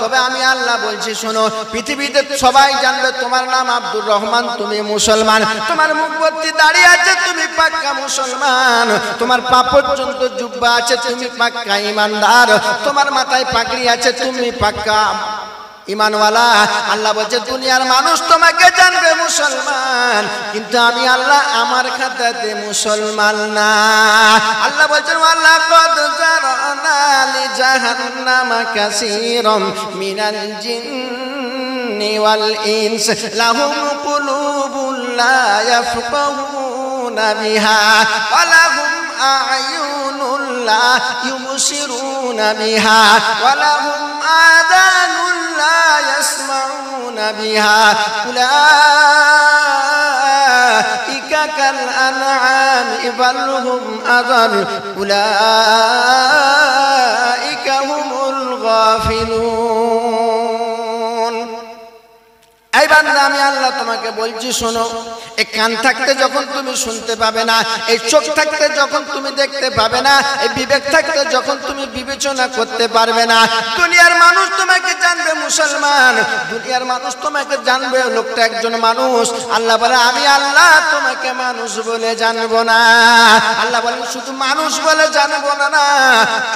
তবে আমি আল্লাহ বলছি শোনো, পৃথিবীতে সবাই জানবে তোমার নাম আব্দুর রহমান, তুমি মুসলমান, তোমার মুখ ভর্তি দাড়ি আছে, তুমি পাক্কা মুসলমান, তোমার পা পর্যন্ত জুব্বা আছে, তুমি পাক্কা ঈমানদার, তোমার মাথায় পাগড়ি আছে, তুমি পাক্কা ঈমানওয়ালা। আল্লাহ বলছে দুনিয়ার মানুষ তোমাকে জানবে মুসলমান, কিন্তু আমি আল্লাহ আমার খাতাতে মুসলমান না। আল্লাহ বলছেন ওয়ালাকাদ জারানা লিজাহান্নামা কাসীরাম মিনাল জিন্নি ওয়াল ইনস লাহুম কুলুবুন লা ইয়াফকাহুনা বিহা ওয়া লাহুম আ'য়ুনুন লা ইউবসিরুনা বিহা ওয়া লাহুম আযানুন لا يسمعون بها أولئك كالأنعام بل هم أضل أولئك هم الغافلون। এই বান্দা আমি আল্লাহ তোমাকে বলছি শোনো, এই কান থাকতে যখন তুমি শুনতে পাবে না, এই চোখ থাকতে যখন তুমি দেখতে পাবে না, এই বিবেক থাকতে যখন তুমি বিবেচনা করতে পারবে না, দুনিয়ার মানুষ তোমাকে জানবে মুসলমান, দুনিয়ার মানুষ তোমাকে জানবে লোকটা একজন মানুষ। আল্লাহ বলে আমি আল্লাহ তোমাকে মানুষ বলে জানবো না। আল্লাহ বলেন শুধু মানুষ বলে জানবো না,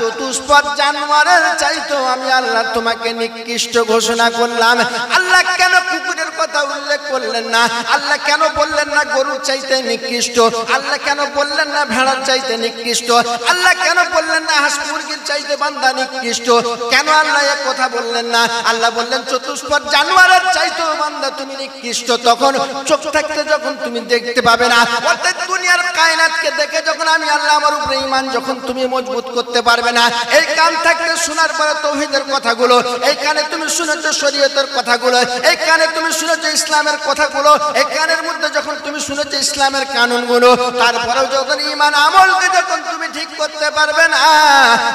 চতুষ্পদ জানোয়ারের চাইতো আমি আল্লাহ তোমাকে নিকৃষ্ট ঘোষণা করলাম। আল্লাহ কেন কুকুরের কথা উল্লেখ করলেন না? আল্লাহ কেন বললেন না গরুর চাইতে নিকৃষ্ট? আল্লাহ কেন বললেন না ভেড়ার চাইতে নিকৃষ্ট? আল্লাহ কেন বললেন না হাঁস মুরগির চাইতে বান্দা নিকৃষ্ট? কেন আল্লাহ এ কথা বললেন না? আল্লাহ বললেন চতুষ্পদ জানোয়ারের চাইতেও বান্দা তুমি নিকৃষ্ট। তখন চোখ থাকতে যখন তুমি দেখতে পাবে না, অর্থাৎ দুনিয়ার কায়নাতকে দেখে যখন আমি আল্লাহ আমার উপরে ঈমান যখন তুমি মজবুত করতে পারবে না, এই কান থাকতে শোনার পরে তাওহীদের কথাগুলো, এই কানে তুমি শুনেছো শরীয়তের কথাগুলো, এই কানে তুমি শুনেছো ইসলামের কথাগুলো, এই কানের মধ্যে যখন তুমি শুনেছো ইসলামের কানুনগুলো, তারপরেও যখন ঈমান আমলকে যখন তুমি ঠিক করতে পারবে না,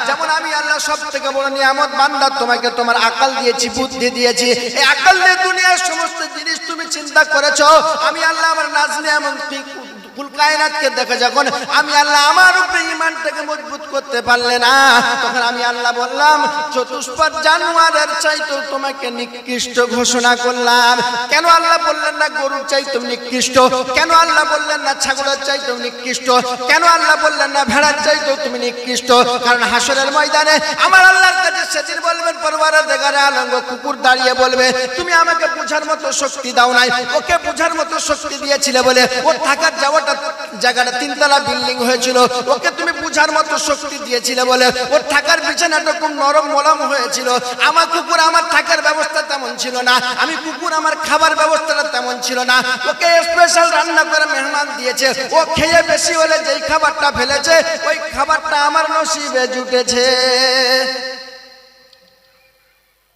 যেমন আমি আল্লাহ সবথেকে বড় নিয়ামত বান্দা তোমাকে তোমার আকল দিয়েছি, বুদ্ধি দিয়েছি, এই আকল দিয়ে দুনিয়ার সমস্ত জিনিস তুমি চিন্তা করেছো। আমি আল্লাহ আমার নাজনে এমন কুল কায়নাতকে দেখে যখন আমি আল্লাহ আমার উপরে ঈমানটাকে মজবুত করতে পারলে না, তখন আমি আল্লাহ বললাম চতুষ্পদ জানোয়ারের চাইতো তোমাকে নিকৃষ্ট ঘোষণা করলাম। কেন আল্লাহ বললেন না গরুর চাইতো নিকৃষ্ট? কেন আল্লাহ বললেন না ছাগলের চাইতো নিকৃষ্ট? কেন আল্লাহ বললেন না ভেড়ার চাইতো তুমি নিকৃষ্ট? কারণ হাসরের ময়দানে আমার আল্লাহর কাছে সেদিন বলবেন পরওয়ারদিগার আলম, কুকুর দাঁড়িয়ে বলবে তুমি আমাকে বুঝার মতো শক্তি দাও নাই, ওকে বুঝার মতো শক্তি দিয়েছিলে বলে ওর থাকার যাওয়াটা জায়গাটা তিনতলা বিল্ডিং হয়েছিল, ওকে তুমি বুঝার মতো শক্তি দিয়েছিলে বলে ওর থাকার বিছানাটা খুব নরম মোলাম হয়েছিল। আমার কুকুর আমার থাকার ব্যবস্থা তেমন ছিল না, আমি কুকুর আমার খাবার ব্যবস্থাটা তেমন ছিল না, ওকে স্পেশাল রান্না করে মেহমান দিয়েছে, ও খেয়ে বেশি হলে যেই খাবারটা ফেলেছে ওই খাবারটা আমার নসিবে জুটেছে।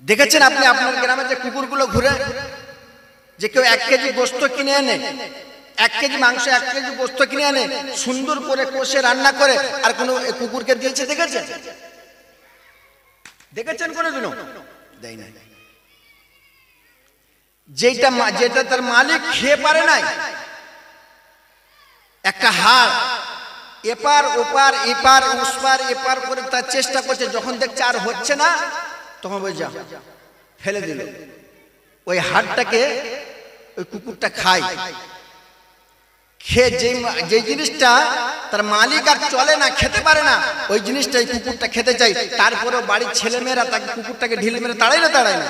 দেখেছেন আপনি আপনার গ্রামে যে কুকুরগুলো ঘুরে, যে কেউ 1 কেজি গোস্ত কিনে এনে 1 কেজি মাংস 1 কেজি গোস্ত কিনে এনে সুন্দর করে কষে রান্না করে আর কোনো কুকুরকে দিয়েছে? দেখেছেন? দেখেছেন কোনোদিনও? দেয় না। যেটা তার মালিক খেয়ে পারে নাই, একটা হাড় এপার ওপার এপার উসপার এপার করে তার চেষ্টা করছে, যখন দেখছে আর হচ্ছে না তখন বলে যা ফেলে দিল। ওই হাড়টাকে ওই কুকুরটা খায়, খেয়ে যে জিনিসটা তার মালিক আর চলে না, খেতে পারে না, ওই জিনিসটাই কুকুরটা খেতে চাই। তারপরে বাড়ির ছেলেমেয়েরা তাকে কুকুরটাকে ঢিল মেরে তাড়ায় না।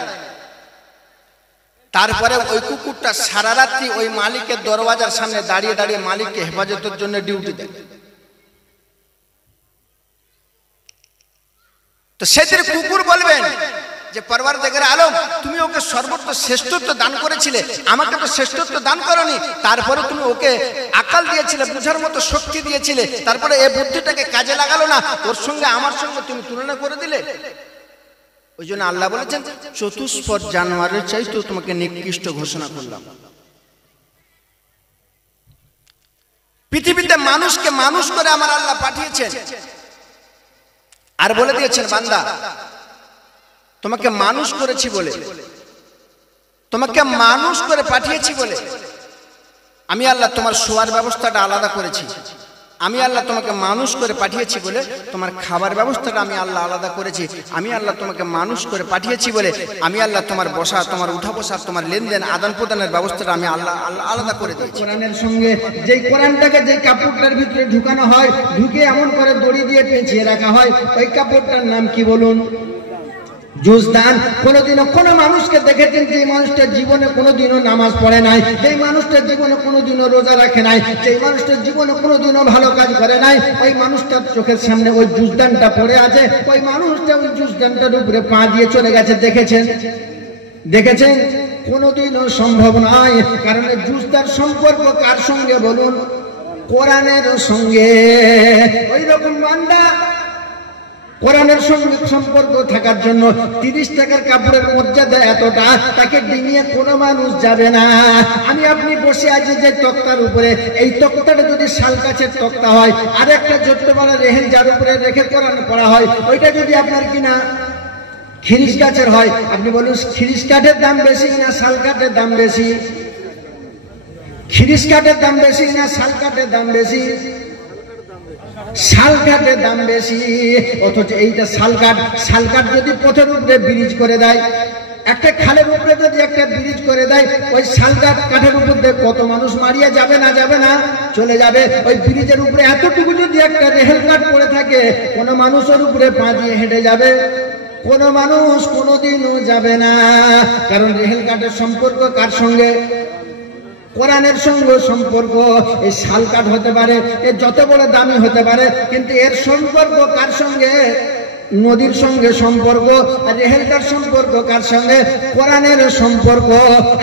তারপরে ওই কুকুরটা সারা রাত্রি ওই মালিকের দরওয়াজার সামনে দাঁড়িয়ে দাঁড়িয়ে মালিককে হেফাজতের জন্য ডিউটি দেয়। তো সেদিন কুকুর বলবেন যে পরওয়ারদিগার আলম তুমি ওকে সর্বোচ্চ শ্রেষ্ঠত্ব দান করেছিলে, আমাকে তো শ্রেষ্ঠত্ব দান করনি, তারপরে তুমি ওকে আকল দিয়েছিলে, বুঝার মতো শক্তি দিয়েছিলে, তারপরে এই বুদ্ধিটাকে কাজে লাগালো না, ওর সঙ্গে আমার সঙ্গে তুমি তুলনা করে দিলে। ওই জন্য আল্লাহ বলেছেন চতুষ্পদ জানোয়ারের চাইতেও তোমাকে নিকৃষ্ট ঘোষণা করলাম। পৃথিবীতে মানুষকে মানুষ করে আমার আল্লাহ পাঠিয়েছেন আর বলে দিয়েছেন বান্দা তোমাকে মানুষ করেছি বলে, তোমাকে মানুষ করে পাঠিয়েছি বলে আমি আল্লাহ তোমার শোয়ার ব্যবস্থাটা আলাদা করেছি, আমি আল্লাহ তোমাকে মানুষ করে পাঠিয়েছি বলে তোমার খাবার ব্যবস্থাটা আমি আল্লাহ আলাদা করেছি। আমি আল্লাহ তোমাকে মানুষ করে পাঠিয়েছি বলে আমি আল্লাহ তোমার বসা, তোমার উঠা বসা, তোমার লেনদেন আদান প্রদানের ব্যবস্থাটা আমি আল্লাহ আলাদা করে দিয়েছি। কোরআনের সঙ্গে যেই কোরআনটাকে যেই কাপড়টার ভিতরে ঢুকানো হয়, ঢুকে এমন করে দড়ি দিয়ে পেঁচিয়ে রাখা হয়, ওই কাপড়টার নাম কি বলুন? জুজদান। কোনোদিনও কোনো মানুষকে দেখেছেন যে মানুষটার জীবনে কোনোদিনও নামাজ পড়ে নাই, যেই মানুষটার জীবনে কোনোদিনও রোজা রাখে নাই, যেই মানুষটার জীবনে কোনোদিনও ভালো কাজ করে নাই, ওই মানুষটার চোখের সামনে ওই জুজদানটা পড়ে আছে, ওই মানুষটা ওই জুজদানটার উপরে পা দিয়ে চলে গেছে। দেখেছেন? কোনোদিনও সম্ভব নয়। কারণ জুজদার সম্পর্ক কার সঙ্গে বলুন? কোরআনের সঙ্গে। ওই রকম বান্দা কোরআনের সঙ্গে সম্পর্ক থাকার জন্য 30 টাকার কাপড়ের মর্যাদা এতটা, তাকে ডিঙিয়ে কোনো মানুষ যাবে না। আমি আপনি বসে আছি যে তক্তার উপরে, এই তক্তাটা যদি শাল গাছের তক্তা হয়, আর একটা ছোট্ট বড় রেহেল যার উপরে রেখে কোরআন পড়া হয়, ওইটা যদি আপনার কিনা খিরিস গাছের হয়, আপনি বলুন খিরিস কাঠের দাম বেশি না শাল কাঠের দাম বেশি? খিরিস কাঠের দাম বেশি না শাল কাঠের দাম বেশি? শাল কাঠের দাম বেশি। অথচ এইটা শাল কাঠ যদি পথের উপরে ব্রিজ করে দেয়, একটা খালের উপরে যদি একটা ব্রিজ করে দেয়, ওই শাল কাঠের উপর দিয়ে কত মানুষ মারিয়া যাবে না? যাবে না? চলে যাবে। ওই ব্রিজের উপরে এতটুকু যদি একটা রেহেল কাঠ পড়ে থাকে, কোন মানুষের উপরে পা দিয়ে হেঁটে যাবে? কোন মানুষ কোনোদিনও যাবে না। কারণ রেহেল কাঠের সম্পর্ক কার সঙ্গে? কোরআনের সঙ্গে সম্পর্ক। এই শাল কাঠ হতে পারে, এর যত বড় দামি হতে পারে, কিন্তু এর সম্পর্ক কার সঙ্গে? নদীর সঙ্গে সম্পর্ক। আর রেহেলটার সম্পর্ক কার সঙ্গে? কোরআনের সম্পর্ক।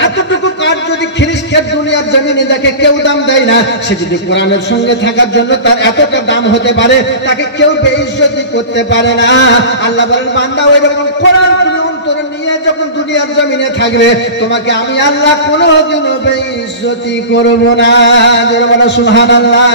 এতটুকু কাঠ যদি খিরিস খেত দুনিয়ার জমিনে দেখে কেউ দাম দেয় না, সে যদি কোরআনের সঙ্গে থাকার জন্য তার এতটা দাম হতে পারে, তাকে কেউ বেইজ্জতি করতে পারে না। আল্লাহ বলেন, বান্দা ওই রকম কোরআন তুমি অন্তরে নিয়ে যখন দুনিয়ার জমিনে থাকবে, তোমাকে আমি আল্লাহ কোনোদিনও বেইজ্জতি করব না। সুবহানাল্লাহ।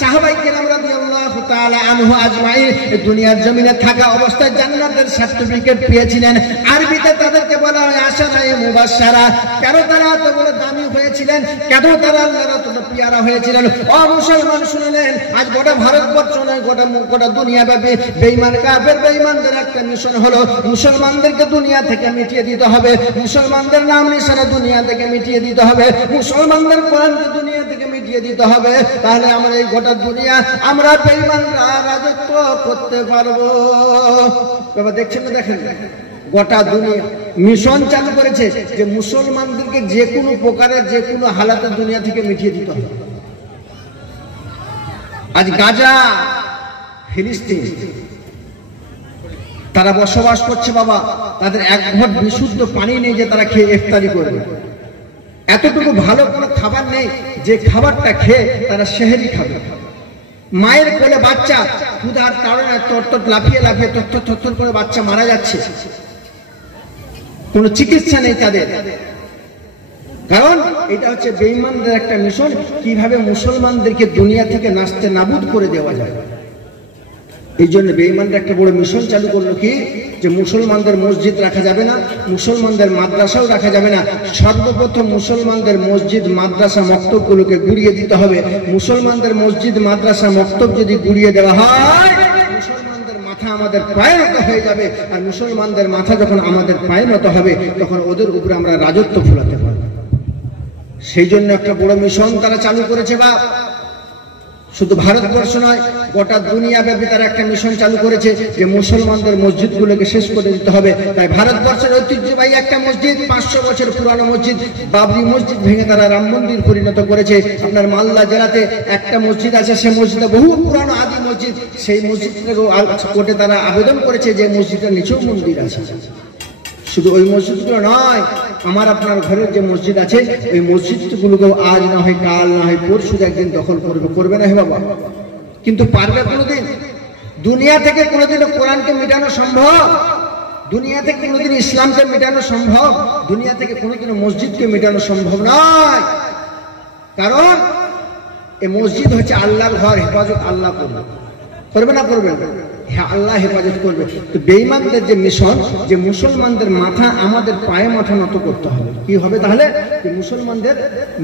সাহাবায়ে কেরাম রাদিয়াল্লাহু তাআলা আনহু আজমাইন দুনিয়ার জমিনে থাকা অবস্থায় জান্নাতের সার্টিফিকেট পেয়েছিলেন। আরবিতে তাদেরকে বলা হয় আশারায়ে মুবাশশারা। কেন তারা এত বড় দামি হয়েছিলেন? কেন তারা আল্লাহর এত পিয়ারা হয়েছিলেন? ও মুসলমান শুনলেন, আজ গোটা ভারতবর্ষ নয়, গোটা দুনিয়াব্যাপী বেঈমান কাফের বেঈমানদের একটা মিশন হলো মুসলমানদেরকে দুনিয়া থেকে মিটিয়ে দিতে হবে, মুসলমানদের নাম নিশানা দুনিয়া থেকে মিটিয়ে দিতে হবে, মুসলমানদের কোরআনকে দুনিয়া থেকে মিটিয়ে দিতে হবে। তাহলে আমরা এই গোটা দুনিয়া আমরা বেঈমানরা রাজত্ব করতে পারবো। বাবা দেখছেন না? দেখেন, গোটা দুনিয়া মিশন চালু করেছে যে মুসলমানদেরকে যে কোনো প্রকারের যে কোনো হালাতে দুনিয়া থেকে মিটিয়ে দিতে হবে। আজ গাজা, ফিলিস্তিন তারা বসবাস করছে বাবা, তাদের এক ঘট বিশুদ্ধ পানি নেই যে তারা খেয়ে ইফতারি করবে। এতটুকু ভালো কোনো খাবার নেই যে খাবারটা খেয়ে তারা সেহরি খাবে। মায়ের কোলে বাচ্চা ক্ষুধার কারণে তরতর লাফিয়ে লাফিয়ে থরথর করে বাচ্চা মারা যাচ্ছে, কোনো চিকিৎসা নেই তাদের। কারণ এটা হচ্ছে বেঈমানদের একটা মিশন, কিভাবে মুসলমানদেরকে দুনিয়া থেকে নাস্তে নাবুদ করে দেওয়া যায়। এই জন্য বেঈমানরা একটা বড় মিশন চালু করলো কি, যে মুসলমানদের মসজিদ রাখা যাবে না, মুসলমানদের মাদ্রাসাও রাখা যাবে না। সর্বপ্রথম মুসলমানদের মসজিদ মাদ্রাসা মক্তবগুলোকে গুড়িয়ে দিতে হবে। মুসলমানদের মসজিদ মাদ্রাসা মক্তব যদি গুড়িয়ে দেওয়া হয়, মুসলমানদের মাথা আমাদের পায়ে নত হয়ে যাবে। আর মুসলমানদের মাথা যখন আমাদের পায়ে নত হবে, তখন ওদের উপরে আমরা রাজত্ব ফোলাতে পারবো। সেই জন্য একটা বড় মিশন তারা চালু করেছে। বা শুধু ভারতবর্ষ নয়, গোটা দুনিয়া ব্যাপী তারা একটা মিশন চালু করেছে যে মুসলমানদের মসজিদগুলোকে শেষ করে দিতে হবে। তাই ভারতবর্ষের ঐতিহ্যবাহী একটা মসজিদ, 500 বছর পুরানো মসজিদ বাবরি মসজিদ ভেঙে তারা রাম মন্দির পরিণত করেছে। আপনার মালদা জেলাতে একটা মসজিদ আছে, সে মসজিদটা বহু পুরানো আদি মসজিদ। সেই মসজিদটাকেও কোর্টে তারা আবেদন করেছে যে মসজিদটার নিচেও মন্দির আছে। শুধু ওই মসজিদগুলো নয়, আমার আপনার ঘরের যে মসজিদ আছে, ওই মসজিদগুলোকেও আজ না হয় কাল না হয় পরশু একদিন দখল করবে না হে বাবা। কিন্তু পারবে কোনোদিন? দুনিয়া থেকে কোনোদিন কোরআনকে মেটানো সম্ভব? দুনিয়া থেকে কোনোদিন ইসলামকে মেটানো সম্ভব? দুনিয়া থেকে কোনোদিন মসজিদকে মেটানো সম্ভব নয়। কারণ এই মসজিদ হচ্ছে আল্লাহর ঘর, হেফাজত আল্লাহ করবে না করবে? হ্যাঁ আল্লাহ হেফাজত করবে। তো বেঈমানদের যে মিশন, যে মুসলমানদের মাথা আমাদের পায়ে মাথা নত করতে হবে। কি হবে তাহলে? যে মুসলমানদের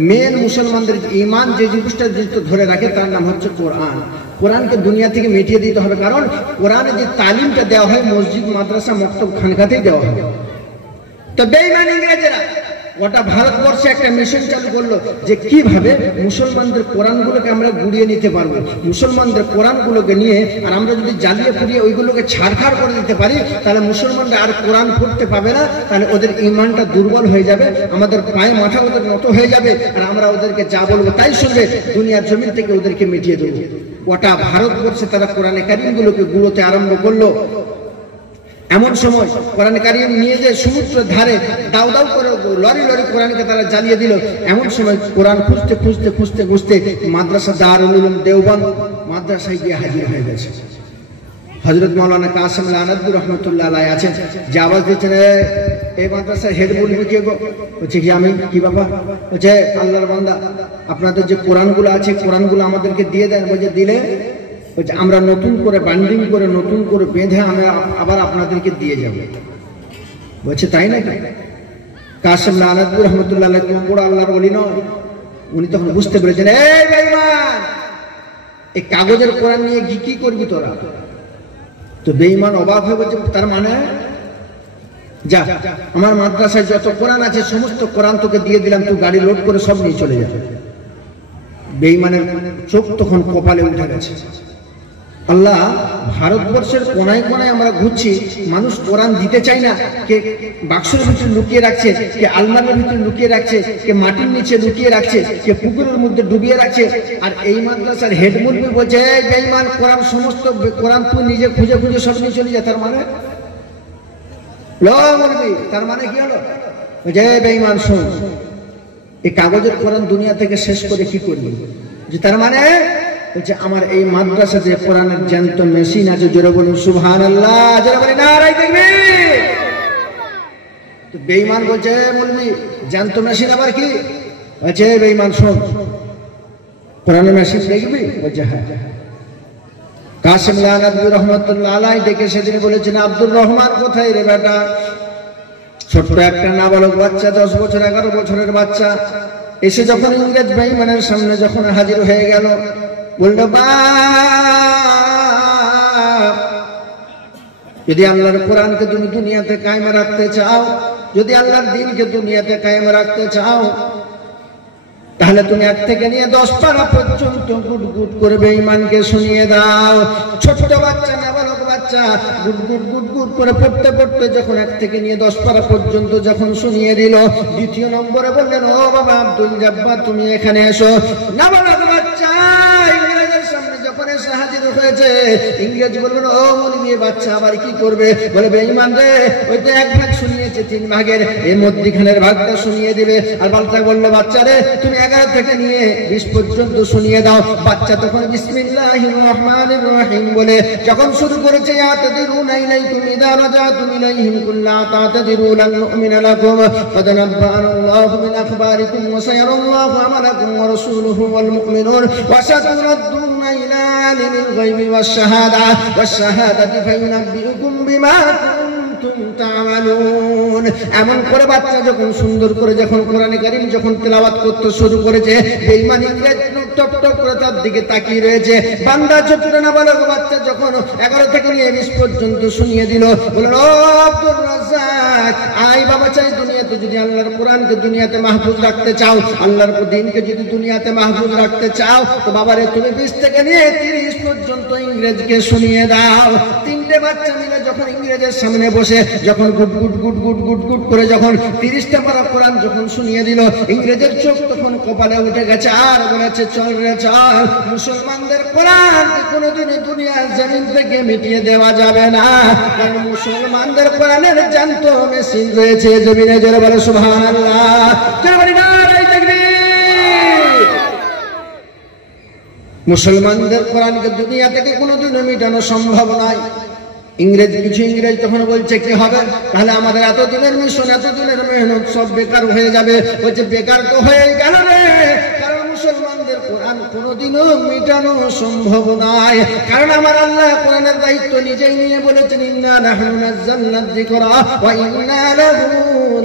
মেন মুসলমানদের ঈমান যে জিনিসটা ধরে রাখে তার নাম হচ্ছে কোরআন। কোরআনকে দুনিয়া থেকে মিটিয়ে দিতে হবে, কারণ কোরআনে যে তালিমটা দেওয়া হয় মসজিদ, মাদ্রাসা, মক্তব, খানকাতেই দেওয়া হয়। তো বেঈমান ইংরেজেরা গোটা ভারতবর্ষে একটা মিশন চালু করলো যে কিভাবে মুসলমানদের কোরআনগুলোকে আমরা গুড়িয়ে নিতে পারবো। মুসলমানদের কোরআনগুলোকে নিয়ে আর আমরা যদি জ্বালিয়ে পুড়িয়ে ওইগুলোকে ছাড়খাড় করে দিতে পারি, তাহলে মুসলমানরা আর কোরআন পড়তে পাবে না, তাহলে ওদের ঈমানটা দুর্বল হয়ে যাবে, আমাদের পায়ে মাথা ওদের নত হয়ে যাবে, আর আমরা ওদেরকে যা বলবো তাই শুনবে, দুনিয়ার জমিন থেকে ওদেরকে মিটিয়ে দেবো। গোটা ভারতবর্ষে তারা কোরআনে কারিমগুলোকে গুলোতে আরম্ভ করলো। এমন সময় কোরআন কারিম নিয়ে যে সমুদ্রের ধারে দাউ দাউ করে লরি লরি কোরআনকে তারা জ্বালিয়ে দিল। এমন সময় কোরআন খুঁজতে খুঁজতে খুঁজতে খুঁজতে মাদ্রাসা দারুল উলুম দেওবন্দ মাদ্রাসায় গিয়ে হাজির হয়ে গেছে। হযরত মাওলানা কাসেম লানাদবী রহমাতুল্লাহ আলাইহি আছেন, যে আওয়াজ দিচ্ছেন এই মাদ্রাসার হেড মুলবি কে গো? বলছে কি আমি। কি বাবা? বলছে আল্লাহর বান্দা, আপনাদের যে কোরআনগুলো আছে কোরআনগুলো আমাদেরকে দিয়ে দেন। বলছে দিলে? বলছে আমরা নতুন করে বান্ডিং করে নতুন করে বেঁধে আমরা আবার আপনাদেরকে দিয়ে যাব। বলছে তাই নাকি? কাসেম লানাদবী রহমাতুল্লাহ আলাইহি কোন বড় আল্লাহর ওলি নয়? উনি তখন বুঝতে পেরেছেন, এই বেঈমান, এই কাগজের কোরআন নিয়ে কি করবি তোরা? তো বেঈমান অবাক হয়ে বলছে তার মানে যা, আমার মাদ্রাসায় যত কোরআন আছে সমস্ত কোরআন তোকে দিয়ে দিলাম, তুই গাড়ি লোড করে সব নিয়ে চলে যাবে। বেঈমানের চোখ তখন কপালে উঠে গেছে। আল্লাহ, ভারতবর্ষের কোনায় কোনায় আমরা ঘুরছি, মানুষ কোরআন দিতে চায় না, কে বাক্সের ভিতরে লুকিয়ে রাখছে, কে আলমারির ভিতরে লুকিয়ে রাখছে, কে মাটির নিচে লুকিয়ে রাখছে, কে পুকুরের মধ্যে ডুবিয়ে রাখছে। আর এই মাদ্রাসার হেড মুলবি বলছে এই বেঈমান, কোরআন সমস্ত কোরআন তুই নিজে খুঁজে খুঁজে সব নিয়ে চলে যা। তার মানে মুলবি, তার মানে কি হলো? যে বেঈমান শোন, এই কাগজের কোরআন দুনিয়া থেকে শেষ করে কি করবি? যে তার মানে বলছে আমার এই মাদ্রাসা যে কোরআনের জ্যান্ত মেশিন আছে, জোরে বলুন সুবহানাল্লাহ, জোরে বলুন নারায়ে তাকবীর। তো বেঈমান বলছে মুলবি জ্যান্ত মেশিন আবার কি? বলছে বেঈমান শোন, কোরআনের মেশিন দেখবি? বলছে হ্যাঁ। কাসেম লানাদবী রহমাতুল্লাহ আলাইহি দেখে সেদিন বলেছেন, আব্দুর রহমান কোথায় রে বেটা? ছোট্ট একটা নাবালক বাচ্চা, 10 বছর 11 বছরের বাচ্চা, এসে যখন ইংরেজ বেঈমানের সামনে যখন হাজির হয়ে গেল, বলল বাপ, যদি আল্লাহর কোরআনকে তুমি দুনিয়াতে কায়েম রাখতে চাও, যদি আল্লাহর দ্বীনকে দুনিয়াতে কায়েম রাখতে চাও, তাহলে তুমি 1 থেকে নিয়ে 10 পারা পর্যন্ত গুট গুট করে বেঈমানকে শুনিয়ে দাও। ছোট বাচ্চা, নাবালক বাচ্চা গুট গুট গুট গুট করে পড়তে পড়তে যখন 1 থেকে নিয়ে 10 পারা পর্যন্ত যখন শুনিয়ে দিল, দ্বিতীয় নম্বরে বললেন, ও বাবা আব্দুল জব্বার তুমি এখানে এসো। নাবালক বাচ্চা ইংরেজের সামনে যখন এসে হাজির হয়েছে, ইংরেজ বলবেন, ও মুলবি বাচ্চা আবার কি করবে? বলে বেঈমান রে, ওই তো 1 ভাগ শুনিয়েছে 3 ভাগের, এর মধ্যখানের ভাগটা শুনিয়ে দিবে। আর বালটা বললো, বাচ্চা রে তুমি 11 থেকে নিয়ে 20 পর্যন্ত শুনিয়ে দাও। বাচ্চা তখন বিসমিল্লাহির রহমানির রহিম বলে যখন শুরু করেছে, আতাদিরুনা ইলাইকুম ইযা রাজাতুম ইলাইহিম কুল্লা তাতাদিরু লান নুমিনা লাকুম قد نبأنا الله من أخباركم وسيرى الله عملكم ورسوله والمؤمنون وستردون إلى عالم الغيب والشهادة فينبئكم بما كنتم تعملون। এমন করে বাচ্চা যখন সুন্দর করে যখন কোরআনে কারীম যখন তেলাওয়াত করতে শুরু করেছে, বেঈমান ইংরেজ টপ টপ করে তার দিকে তাকিয়ে রয়েছে। বান্দা ছোট্ট নাবালক বাচ্চা যখন 11 থেকে নিয়ে 20 পর্যন্ত শুনিয়ে দিল, বলল, ও আব্দুর রাজ্জাক, আই বাবা চাই দুনিয়াতে যদি আল্লাহর কোরআনকে দুনিয়াতে মাহফুজ রাখতে চাও, আল্লাহর দ্বীনকে যদি দুনিয়াতে মাহফুজ রাখতে চাও, তো বাবারে তুমি 20 থেকে নিয়ে 30 পর্যন্ত ইংরেজকে শুনিয়ে দাও। 3টে বাচ্চা মিলে যখন ইংরেজের সামনে বসে যখন গুট গুট গুট গুট গুট গুট করে যখন 30টা পারা কোরআন যখন শুনিয়ে দিল, ইংরেজের চোখ তখন কপালে উঠে গেছে। আর বলেছে, চল রে চল, মুসলমানদের কোরআন কোনোদিন দুনিয়ার জমিন থেকে মিটিয়ে দেওয়া যাবে না, কারণ মুসলমানদের কোরআনের জ্যান্ত মেশিন রয়েছে জমিনে। জোরে বলে সুবহানাল্লাহ, জোরে বলে নারায়ে তাকবীর। মুসলমানদের কোরআনকে দুনিয়া থেকে কোনোদিনও মিটানো সম্ভব নয়। ইংরেজ তখন বলছে কি হবে? তাহলে আমাদের এতদিনের মিশন, এতদিনের মেহনত সব বেকার হয়ে যাবে। বলছে বেকার তো হয়ে গেল রে, কারণ মুসলমানদের কোরআন জাহান্নাম কোনোদিনও মেটানো সম্ভব নয়। কারণ আমার আল্লাহ কোরআনের দায়িত্ব নিজেই নিয়ে বলেছেন, ইন্না নাহনু নাযালনা যিকরা ওয়া ইন্না লাহু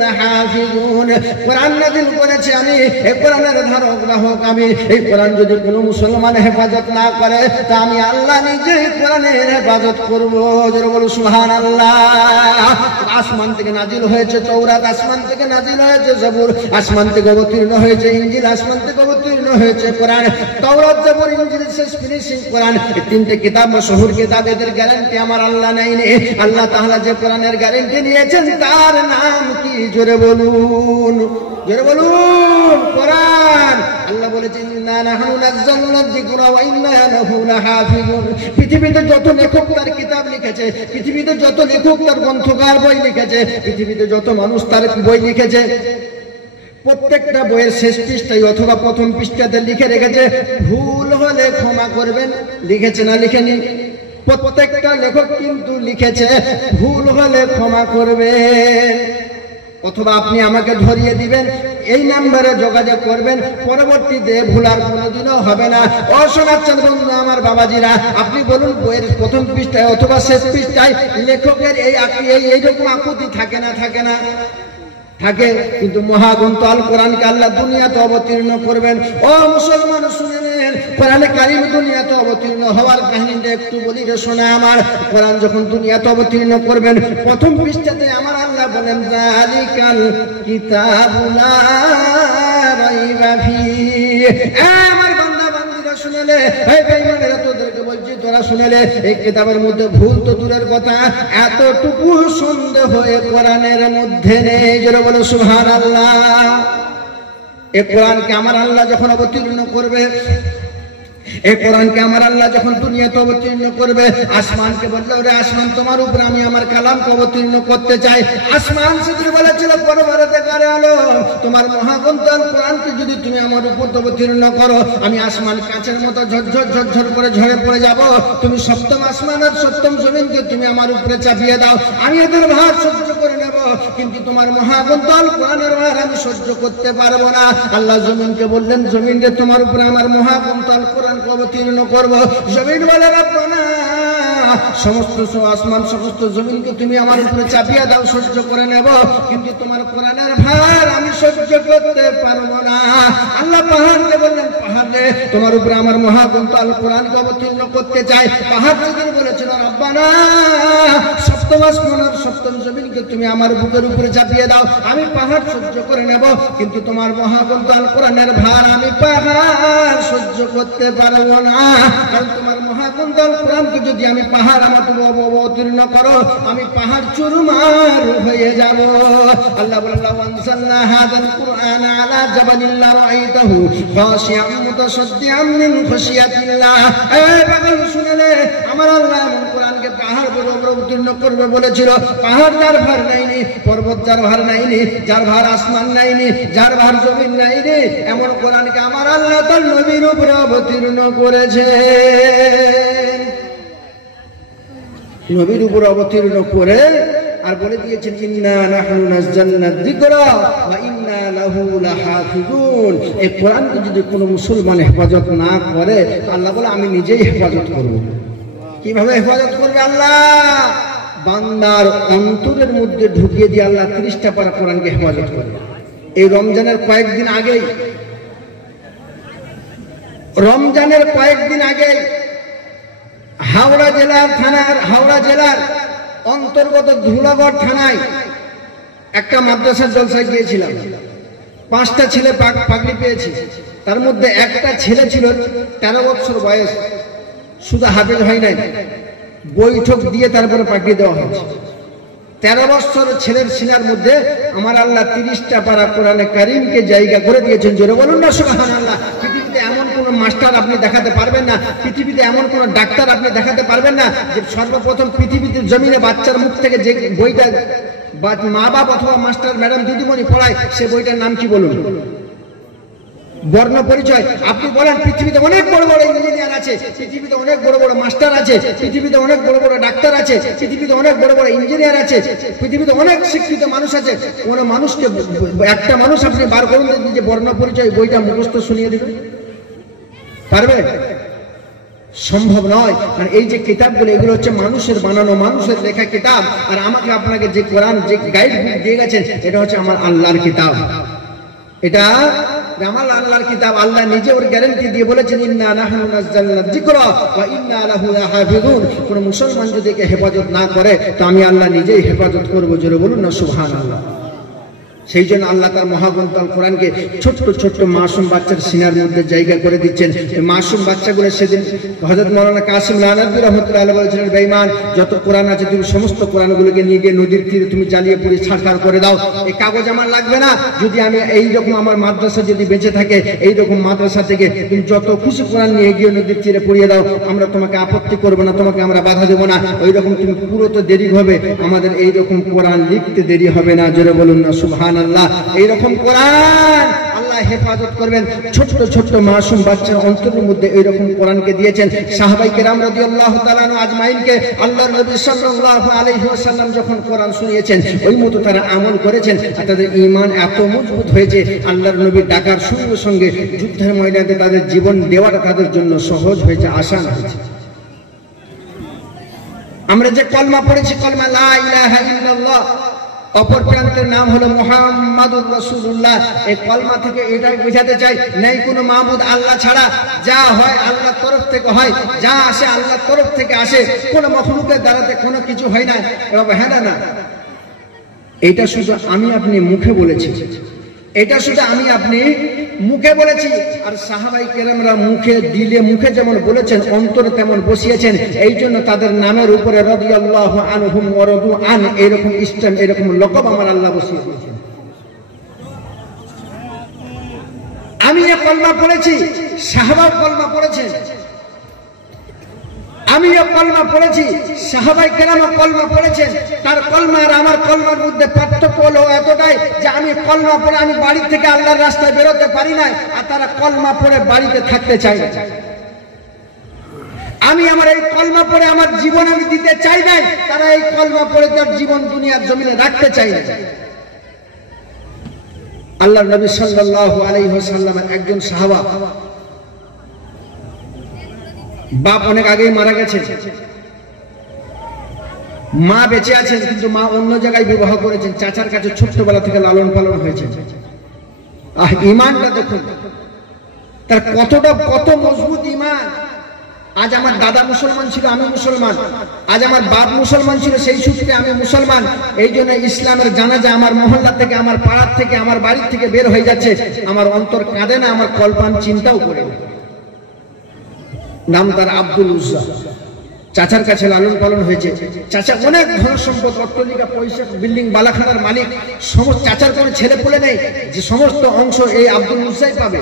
লাহাফিজুন। কোরআন নাযিল করেছি আমি, এই কোরআনের ধারক বাহক আমি। এই কোরআন যদি কোনো মুসলমান হেফাজত না করে, তা আমি আল্লাহ নিজেই কোরআনের হেফাজত করব। যারা বলো সুবহানাল্লাহ। আসমান থেকে নাজিল হয়েছে তাওরাত, আসমান থেকে নাজিল হয়েছে জবুর, আসমান থেকে অবতীর্ণ হয়েছে ইনজিল, আসমান থেকে অবতীর্ণ হয়েছে কোরআন। তাওরাত, জবুর, ইনজিল শেষ ফিনিশিং কোরআন। এই তিনটে কিতাব মশহুর কিতাব, এদের গ্যারান্টি আমার আল্লাহ নেয়নি। আল্লাহ তাআলা যে কোরআনের গ্যারান্টি নিয়েছেন তার নাম কি? জোরে বলুন, জোরে বলুন, কোরআন। আল্লাহ বলেছেন, ইন্না নাহনু নাযালনা যিকরা ওয়া ইন্না লাহু লাহাফিজুন। পৃথিবীতে যত লেখক তার কিতাব লিখেছে, পৃথিবীতে যত লেখক তার গ্রন্থকার বই লিখেছে, পৃথিবীতে যত মানুষ তার বই লিখেছে, প্রত্যেকটা বইয়ের শেষ পৃষ্ঠায় অথবা প্রথম পৃষ্ঠাতে লিখে রেখেছে, ভুল হলে ক্ষমা করবেন। লিখেছে না লিখেনি? প্রত্যেকটা লেখক কিন্তু লিখেছে, ভুল হলে ক্ষমা করবেন। অথবা আপনি আমাকে ধরিয়ে দিবেন, এই নাম্বারে যোগাযোগ করবেন, পরবর্তীতে ভুল আর কোনোদিনও হবে না। ও শোনাচ্ছেন বন্ধু আমার, বাবাজিরা, আপনি বলুন বইয়ের প্রথম পৃষ্ঠায় অথবা শেষ পৃষ্ঠায় লেখকের এইরকম আকুতি থাকে না? থাকে না? থাকে। কিন্তু মহাগ্রন্থ আল কোরআনকে আল্লাহ দুনিয়াতে অবতীর্ণ করবেন। ও মুসলমান শুনে নেন, কোরআনে কারিম দুনিয়াতে অবতীর্ণ হওয়ার কাহিনীটা একটু বলি রে শোনা আমার। কোরআন যখন দুনিয়াতে অবতীর্ণ করবেন, প্রথম পৃষ্ঠাতে আমার আল্লাহ বলেন, যালিকাল কিতাবু লা রাইবা ফীহি। আমার বান্দা বান্দীরা শুনেলে, এই বেঈমানেরা তোদেরকে বলছি, তোরা শুনেলে, এই কিতাবের মধ্যে ভুল তো দূরের কথা, এতটুকু সন্দেহ এ কোরআনের মধ্যে নেই। যারা বলো সুবহানাল্লাহ। এই কোরআনকে আমার আল্লাহ যখন অবতীর্ণ করবে, এই কোরআনকে আমার আল্লাহ যখন দুনিয়াতে অবতীর্ণ করবে, আসমানকে বললো, ওরে আসমান, তোমার উপরে আমি আমার কালামকে অবতীর্ণ করতে চাই। আসমান সেদিন বলেছিল, পরবর্তীকালে আলো, তোমার মহাগ্রন্থ আল কোরআনকে যদি তুমি আমার উপর অবতীর্ণ করো, আমি আসমান কাঁচের মতো ঝরঝর ঝরঝর করে ঝরে পড়ে যাব। তুমি সপ্তম আসমান আর সপ্তম জমিনকে তুমি আমার উপরে চাপিয়ে দাও, আমি এদের ভার সহ্য করে নেব। কিন্তু তোমার মহাগ্রন্থ আল কোরআনের ভার আমি সহ্য করতে পারবো না। আল্লাহ জমিনকে বললেন, জমিন রে, তোমার উপরে আমার মহাগ্রন্থ আল কোরআন অবতীর্ণ করবো। জমিন বলে, রব্বানা, সমস্ত আসমান সমস্ত জমিনকে তুমি আমার উপরে চাপিয়ে দাও, সহ্য করে নেব, কিন্তু তোমার কোরআনের ভার আমি সহ্য করতে পারবো না। আল্লাহ পাহাড়কে বললেন, পাহাড়ে, তোমার উপরে আমার মহাগ্রন্থ আল কোরআনকে অবতীর্ণ করতে চাই। পাহাড় যখন বলেছিল, রব্বানা, সপ্তম আসমান আর সপ্তম জমিনকে তুমি আমার বুকের উপরে চাপিয়ে দাও, আমি পাহাড় সহ্য করে নেব, কিন্তু তোমার মহাগ্রন্থ আল কোরআনের ভার আমি পাহাড় সহ্য করতে পারবো না। কারণ তোমার মহাগ্রন্থ আল কোরআনকে যদি আমি পাহাড় আমার তুমি অবতীর্ণ করো, আমি পাহাড় চুরমার হয়ে যাব। আল্লাহ বললেন, ওয়ানসালনা হাযাল কুরআন আলা জাবালিন লা রাআইতাহু খাশিআম মুতাসাদ্দিআম মিন খাশিয়াতিল্লাহ। এই পাগল শুনেলে, আমার আল্লাহ এমন কোরআনকে পাহাড় বলে অবতীর্ণ করবে বলেছিল। পাহাড় যার ভার নাইনি, পর্বত যার ভার নাইনি, যার ভার আসমান নাইনি, যার ভার জমিন নাইনি, এমন কোরআনকে আমার আল্লাহ তার নবীর উপরে অবতীর্ণ করেছে। নবীর উপর অবতীর্ণ করে আর বলে দিয়েছেন, ইন্না নাহনু নাযালনা যিকরা ওয়া ইন্না লাহু লাহাফিজুন। এই কোরআনকে যদি কোনো মুসলমান হেফাজত না করে, আল্লাহ বলে আমি নিজেই হেফাজত করব। কিভাবে হেফাজত করবে আল্লাহ? বান্দার অন্তরের মধ্যে ঢুকিয়ে দিয়ে আল্লাহ 30টা পারা কোরআনকে হেফাজত করবে। এই রমজানের কয়েকদিন আগেই হাওড়া জেলার অন্তর্গত ধুলাগড় থানায় একটা মাদ্রাসার জলসায় গিয়েছিলাম। 5টা ছেলে পাগড়ি পেয়েছে। তার মধ্যে একটা ছেলে ছিল 13 বছর বয়স, শুধু হাফেজ হয় নাই, বৈঠক দিয়ে তারপরে পাগড়ি দেওয়া হয়েছে। 13 বছর ছেলের সিনার মধ্যে আমার আল্লাহ 30টা পারা কোরআনে কারিমকে জায়গা করে দিয়েছেন। জোরে বলুন না সুবহানাল্লাহ। পৃথিবীতে এমন কোন মাস্টার আপনি দেখাতে পারবেন না, পৃথিবীতে এমন কোন ডাক্তার আপনি দেখাতে পারবেন না যে সর্বপ্রথম পৃথিবীতে জমিনে বাচ্চার মুখ থেকে যে বইটা মা বাপ অথবা মাস্টার ম্যাডাম দিদিমণি পড়ায়, সে বইটার নাম কি বলুন? বর্ণ পরিচয়। আপনি বলেন, পৃথিবীতে অনেক বড় বড় ইঞ্জিনিয়ার আছে, পৃথিবীতে অনেক বড় বড় মাস্টার আছে, পৃথিবীতে অনেক বড় বড় ডাক্তার আছে, পৃথিবীতে অনেক বড় বড় ইঞ্জিনিয়ার আছে, পৃথিবীতে অনেক শিক্ষিত মানুষ আছে। কোন মানুষকে, একটা মানুষ আপনি বার করুন যে বর্ণ পরিচয় বইটা মুখস্থ শুনিয়ে দেবেন? পারবে? সম্ভব নয়। কারণ এই যে কিতাবগুলো এগুলো হচ্ছে মানুষের বানানো, মানুষের লেখা কিতাব। আর আমাকে আপনাকে যে কোরআন যে গাইড বুক দিয়ে গেছেন এটা হচ্ছে আমার আল্লাহর কিতাব। এটা আমার আল্লাহর কিতাব। আল্লাহ নিজে ওর গ্যারান্টি দিয়ে বলেছেন ইন্না নাহনু নাযালনা যিকরা ওয়া ইন্না লাহু লাহাফিজুন। কোন মুসলমান যদি একে হেফাজত না করে তো আমি আল্লাহ নিজেই হেফাজত করবো। জোরে বলুন না সুবহানাল্লাহ। সেই জন্য আল্লাহ তার মহাগ্রন্থ আল কোরআনকে ছোট্ট ছোট্ট মাসুম বাচ্চার সিনার মধ্যে জায়গা করে দিচ্ছেন। মাসুম বাচ্চাগুলো সেদিন হযরত মাওলানা কাসিম নানভী রাহমাতুল্লাহ আলাইহি বলেছিলেন, বেঈমান যত কোরআন আছে তুমি সমস্ত কোরআনগুলোকে নিয়ে গিয়ে নদীর তীরে তুমি জ্বালিয়ে পুড়ে ছাড়খাড় করে দাও। এই কাগজ আমার লাগবে না। যদি আমি এইরকম আমার মাদ্রাসা যদি বেঁচে থাকে, এইরকম মাদ্রাসা থেকে তুমি যত খুশি কোরআন নিয়ে গিয়ে নদীর তীরে পুড়িয়ে দাও, আমরা তোমাকে আপত্তি করবো না, তোমাকে আমরা বাধা দেবো না। ওই রকম তুমি পুরো তো দেরি হবে, আমাদের এইরকম কোরআন লিখতে দেরি হবে না। জোরে বলুন না সুবহানাল্লাহ। এইরকম কোরআন আল্লাহ হেফাজত করবেন। ছোট্ট ছোট্ট মাসুম বাচ্চার অন্তরের মধ্যে এইরকম কোরআনকে দিয়েছেন। সাহাবায়ে কেরাম রাদিয়াল্লাহু তাআলা আজমাইনকে আল্লাহর নবী সাল্লাল্লাহু আলাইহি ওয়াসাল্লাম যখন কোরআন শুনিয়েছেন ওই মতো তারা আমল করেছেন। আর তাদের ঈমান এত মজবুত হয়েছে আল্লাহর নবী ডাকার সঙ্গে সঙ্গে যুদ্ধের ময়দানে তাদের জীবন দেওয়াটা তাদের জন্য সহজ হয়েছে, আসান হয়েছে। আমরা যে কলমা পড়েছি, কলমা লা ইলাহা ইল্লাল্লাহ, অপর প্রান্তের নাম হলো মুহাম্মাদুর রাসূলুল্লাহ। এই কলমা থেকে এটাই বোঝাতে চাই নেই কোনো মাবুদ আল্লাহ ছাড়া। যা হয় আল্লাহর তরফ থেকে হয়, যা আসে আল্লাহর তরফ থেকে আসে। কোনো মাখলুকের দ্বারাতে কোনো কিছু হয় না। এবার হ্যাঁ না, এটা শুধু আমি আপনি মুখে বলেছি, এটা শুধু আমি আপনি মুখে বলেছি। আর সাহাবায়ে কেরামরা মুখে দিলে মুখে যেমন বলেছেন অন্তরে তেমন বসিয়েছেন। এই জন্য তাদের নামের উপরে রাদিয়াল্লাহু আনহুম ওয়া রাদু আন এরকম ইসলাম এরকম লকব আমার আল্লাহ বসিয়ে দিয়েছেন। আমি এই কলমা পড়েছি, সাহাবাও কলমা পড়েছেন। আমি এই কলমা পড়েছি, সাহাবায়ে কেরাম কলমা পড়েছেন। তার কলমা আর আমার কলমার মধ্যে পার্থক্য হলো এতটাই যে আমি কলমা পড়ে আমি বাড়ি থেকে আল্লাহর রাস্তায় বেরোতে পারি না, আর তারা কলমা পড়ে বাড়িতে থাকতে চায় না। আমি আমার এই কলমা পড়ে আমার জীবন আমি দিতে চাই নাই, তারা এই কলমা পড়ে তার জীবন দুনিয়ার জমিনে রাখতে চাই না। আল্লাহর নবী সাল্লাল্লাহু আলাইহি ওয়াসাল্লামের একজন সাহাবা, বাপ অনেক আগেই মারা গেছে, মা বেঁচে আছেন কিন্তু মা অন্য জায়গায় বিবাহ করেছেন। চাচার কাছে ছোট্টবেলা থেকে লালন পালন হয়েছে। ঈমানটা দেখুন তার কত মজবুত ঈমান। আজ আমার দাদা মুসলমান ছিল, আমি মুসলমান। আজ আমার বাপ মুসলমান ছিল, সেই সূত্রে আমি মুসলমান। এই জন্য ইসলামের জানাজা আমার মহল্লা থেকে, আমার পাড়ার থেকে, আমার বাড়ির থেকে বের হয়ে যাচ্ছে। আমার অন্তর কাঁদে না, আমার কল্পনা চিন্তাও করে না। নাম তার আব্দুল উজ্জা। চাচার কাছে লালন পালন হয়েছে। চাচা অনেক ধন সম্পদ, অট্টালিকা, পয়সা, বিল্ডিং, বালাখানার মালিক। সমস্ত চাচার কোনো ছেলে পুলে নেই, যে সমস্ত অংশ এই আব্দুল উজ্জাই পাবে।